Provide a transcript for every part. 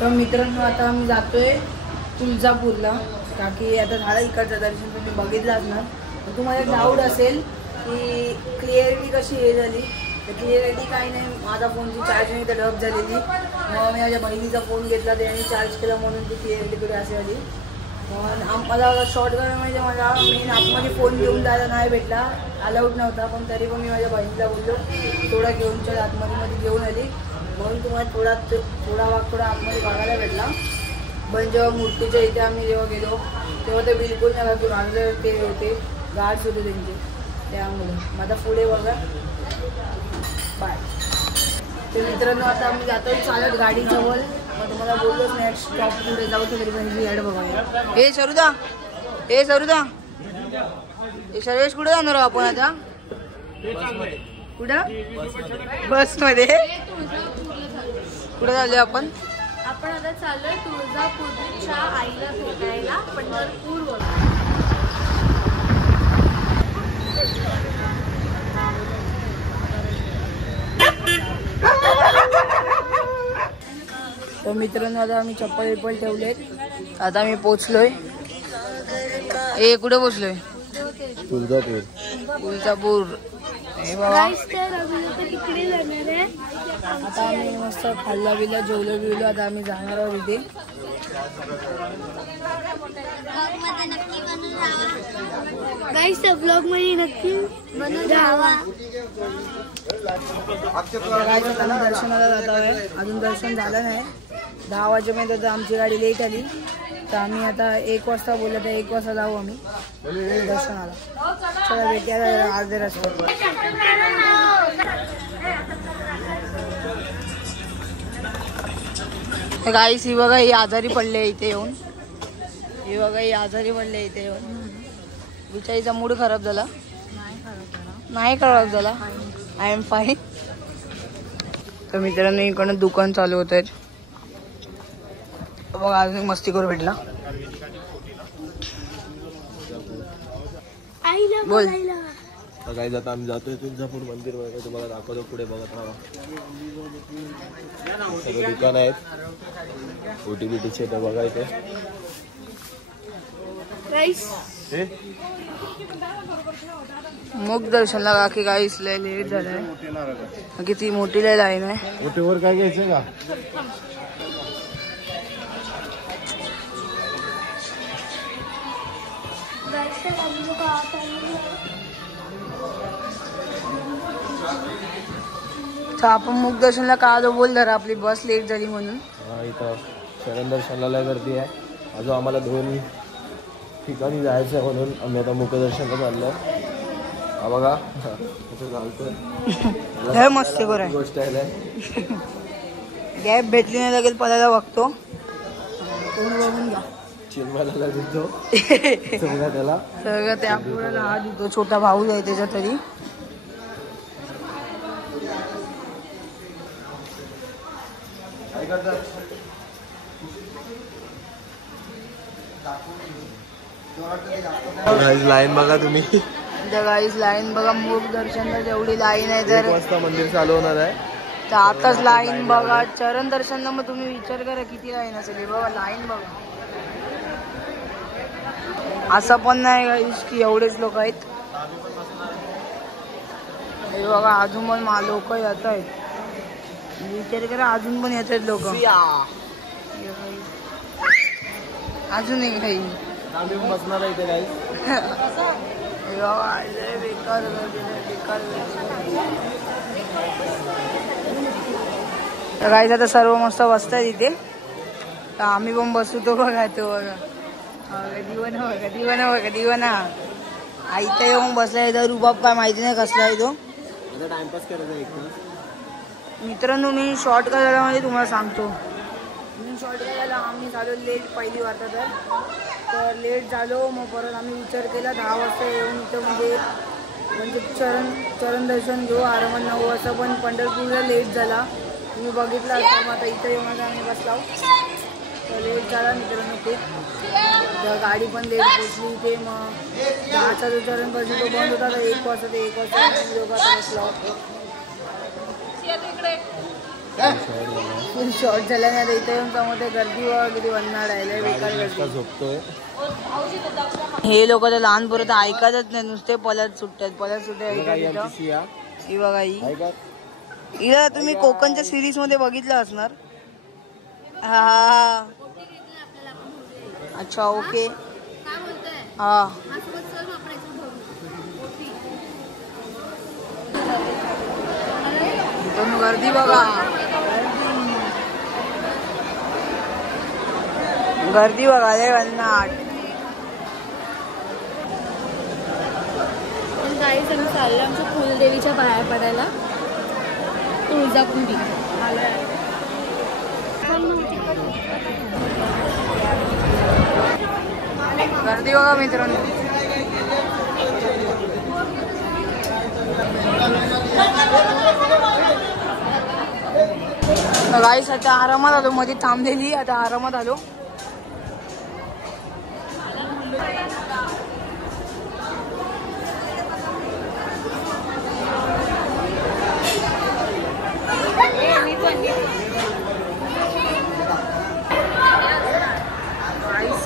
तर मित्रांनो आता आम्ही जातोय तुळजापूरला, का की आता झालं इकडचं दर्शन तुम्ही बघितलं असणार. तर तुम्हाला डाऊट असेल की क्लिअरिटी कशी हे झाली, तर क्लिअरिटी काही नाही, माझा फोनची चार्जिंग इथं डब झालेली. मग मी माझ्या बहिणीचा फोन घेतला, त्याने चार्ज केला म्हणून ती क्लिअरिटी थोडी अशी आली. मला शॉर्ट करणं म्हणजे मला मेन आतमध्ये फोन घेऊन जायला नाही भेटला, अलाउड नव्हता. पण तरी पण मी माझ्या बहिणीला बोललो थोडा घेऊन चल, आतमध्ये घेऊन आली. म्हणून तुम्हाला थोडा भाग थोडा आतमध्ये बघायला भेटला. पण जेव्हा मूर्तीच्या इथे आम्ही जेव्हा गेलो तेव्हा ते बिलकुल नाही बघतो, माझं ते होते गार्ड्स होते त्यांचे, त्यामुळे माझा पुढे बघा. बाय. ते मित्रांनो आता आम्ही जातो चालत गाडीजवळ. मग तुम्हाला बोललोच नेक्स्ट स्टॉप पुढे जाऊ तर तरी पण ॲड बघा. हे सरुदा हे सर्वेश कुठे जाणार आपण आता? कुठं? बसमध्ये. कुठे चाललोय आपण? आपण आता चाललोय तुळजापूरच्या आईला भेटायला पंढरपूर. तर मित्रांनो आता आम्ही चप्पल ठेवलेत. आता आम्ही पोचलोय. ए कुठे पोचलोय? तुळजापूर. हे बाबा आता आम्ही मस्त खाल्ला बिला जेवलो. आता आम्ही जाणार आहोत इथे. ब्लॉग मध्ये नक्की बनून राहा. दर्शनाला जात आहे. अजून दर्शन झालं नाही. 10 वाजेपर्यंत आता आमची गाडी लेट आली. तर आम्ही आता 1 वाजता बोललो तर 1 वाजता जाऊ आम्ही दर्शनाला. चला भेटूया अर्ध्या रस्त्यावर. गाईस ही बघा, ही आजारी पडले इथे येऊन. ही बघा, ही आजारी पडले इथे येऊन. बिचारीचा मूड खराब झाला. नाही खराब झाला. I am fine. तर मित्रांनो इकडनं दुकान चालू होत आहेत बघा. अजून मस्ती करू भेटला. बोल. काही जाता आम्ही जातोय तुळजापूर मंदिर वगैरे, तुम्हाला दाखवतो. पुढे बघत राहा. सगळे दुकान आहेत ओटीबीटीचे. तर बघा इथे मुख दर्शनला काकी गाईस लय लेट झालाय. किती मोठी लय लाईन आहे. ओटीवर काय घ्यायचं का? आपण मुख दर्शनला का आलो बोल जरा, आपली बस लेट झाली म्हणून. इथं शरण दर्शनाला गर्दी आहे. अजून आम्हाला 2 ठिकाणी जायचं आहे म्हणून आम्ही आता मुखदर्शनला चाललो. हा बघा हे मस्त गोष्ट आहे. गॅप भेटली नाही लगेच पदाला बघतो. बघून घ्या चिन्मयाला देतो त्याला सगळं त्या पुढे हात देतो. छोटा भाऊ आहे त्याच्या तरी. लाईन बघा तुम्ही. गाईस लाईन बघा. मुख दर्शनला जेवढी लाईन आहे तर 1 वाजता मंदिर चालू होणार आहे. तर आताच लाईन बघा. चरण दर्शनला मग तुम्ही विचार करा किती लाईन असेल. बघा लाईन बघा. असं पण नाही गाईस की एवढेच लोक आहेत. हे बघा अजून पण लोक येत आहेत. विचार करा अजून पण येत आहेत लोक. अजून एक काही बसणार आहे इथे बेकार. तर गाईस आता सर्व मस्त बसतात इथे. तर आम्ही पण बसू. तो बघा तो बघा दिवाना आईता येऊन बसलाय. तर रुबाब काय माहिती नाही कसला आहे तो. टाइमपास करायचा. मित्रांनो मी शॉर्ट करायला म्हणजे तुम्हाला सांगतो. मी शॉर्ट करायला आम्ही झालो लेट पहिली वाजता. तर लेट झालो. मग परत आम्ही विचार केला 10 वाजता येऊन इथं म्हणजे चरण दर्शन घेऊ आरामात 9 वाजता. पण पंढरपूरला लेट झाला. तुम्ही बघितलं असं. मग आता इथं येऊन आम्ही बसला. तर लेट झाला मित्रांनो खूप. गाडी पण लेट पोचली इथे. मग 10चा जो चरण दर्शन तो बंद होता. तर 1 वाजता ते 1 वाजता आम्ही दोघं बसलो. फुल शॉर्ट झाला नाही. इथे येऊन समोर गर्दी व किती वन्नाड आहे बेकार गर्दी. झोपतोय. हे लोक तर लहान पोरं तर ऐकतच नाही, नुसते पलट सुटतात ही बघा ही. हिला तुम्ही कोकणच्या सिरीज मध्ये बघितलं असणार. हा अच्छा ओके हा. गर्दी बघा, गर्दी बघा रे वन्नाट. गाईज आम्ही चाललो आमच्या कुलदेवीच्या बाहेर पडायला तुळजापुरी. गर्दी बघा मित्रांनो. गाईस आता आरामात आलो, मध्ये थांबलेली आता आरामात आलो.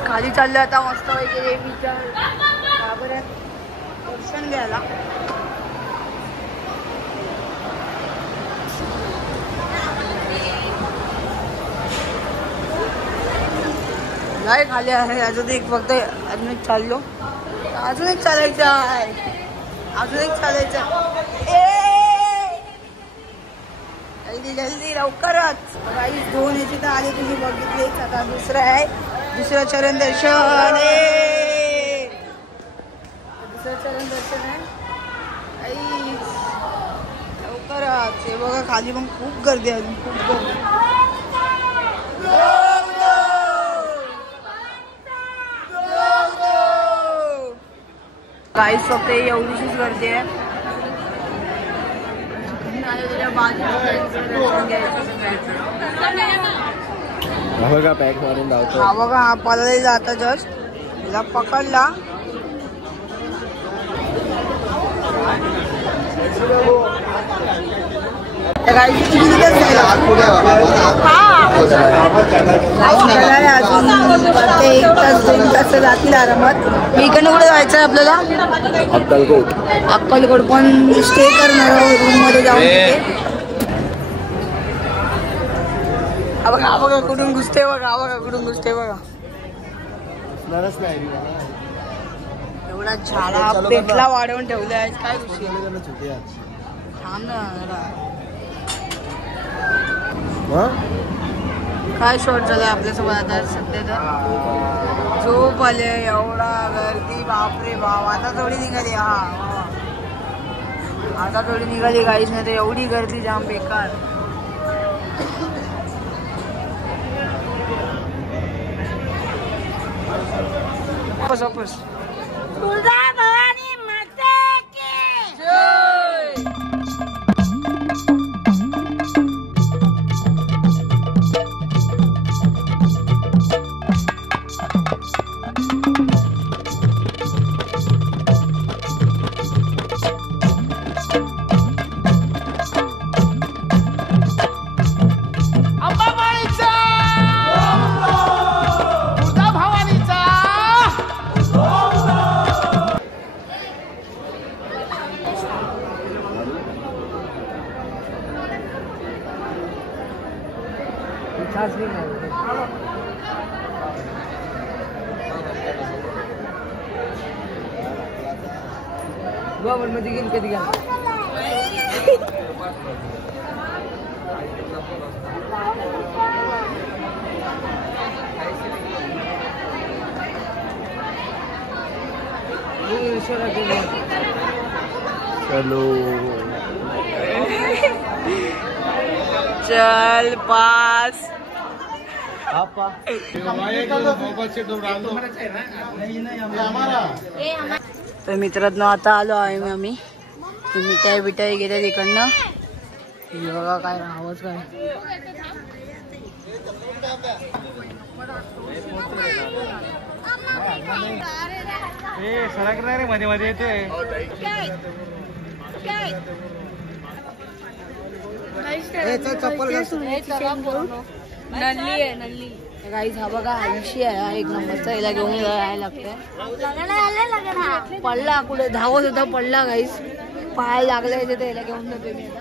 खाली चाललं आता मस्त पैकी देवीच्या गाभाऱ्यात दर्शन घ्यायला. काय खाली आहे अजून एक, फक्त अजून एक चाललो, अजून एक चालायचं आहे, अजून एक चालायचं. जल्दी जल्दी लवकरच. काही 2 याची तर आधी तुम्ही बघितलेच. आता दुसरं आहे, दुसरं चरण दर्शन. दुसरं चरण दर्शन आहे लवकरच. हे बघा खाली पण खूप गर्दी आहे, अजून खूप गर्दी. काही फक्त एवढीशीच गर्दी आहे. बघा पॅक मारून धावतो. हा बघा हा पळालेला आता जस्ट हिला पकडला. अजून 1 तास 2 तास जातील आरामात. मी इकडनं कुठे जायचं आहे आपल्याला? अक्कलकोट. अक्कलकोट पण स्टे करणार रूम मध्ये जाऊन. बघा बघा कुठून घुसते बघा, बघा कुठून घुसते बघा. एवढा झाला पेटला वाढवून ठेवला आहे. काय थांब ना काय शॉर्ट झालं आपल्यासोबत आता सध्या तर. झोप आले, एवढा गर्दी बापरे बाप. आता थोडी निघाली. हा आता थोडी निघाली काहीच नाही तर एवढी गर्दी जाम बेकार. वापस तुळजा भवानी माता की जय. मध्ये गेली कधी घ्या. चलो चल पास. तर मित्रांनो आता आलो आहे आम्ही. मिठाई बिठाई घेते तिकडनं. बघा काय आवाज काय. सरकणार रे मध्ये मध्ये येते. नल्ली आहे नल्ली. गाईज हा बघा ऐंशी आहे, हा एक नंबरचा. याला घेऊन जायला लागतंय. पडला कुठे धावत होता, पडला गाईज, पाय लागले याचे, तर याला घेऊन जातोय मी आता.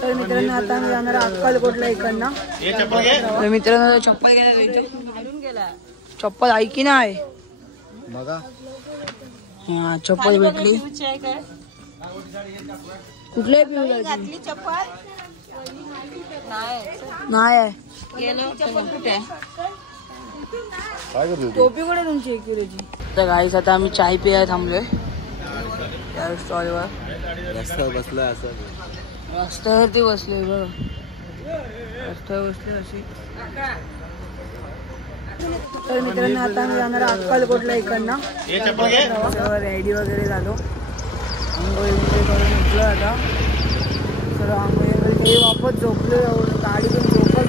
तर मित्रांनो आता आम्ही जाणार अक्कलकोटला इकडनं. तर मित्रांनो चप्पल गेला, चप्पल ऐकी नाही बघा. हा चप्पल भेटली. कुठल्याही पिऊ नाही काय करतो टोपी कुठे तुमची एक्युरेची. तर गाईस आता आम्ही चाय पिया थांबलोय त्या स्टॉलवर. रस्त्यावर बसलाय असं. रस्त्यावरती बसलोय बघ, रस्त्यावर बसले अशी. तर मित्रांनो आता आम्ही जाणार अक्कलकोटला इकडनं. रेडी वगैरे झालो, आंघोळी करून उठलो आता. तर आंघोळी वगैरे वापस झोपलो, गाडी पण झोपच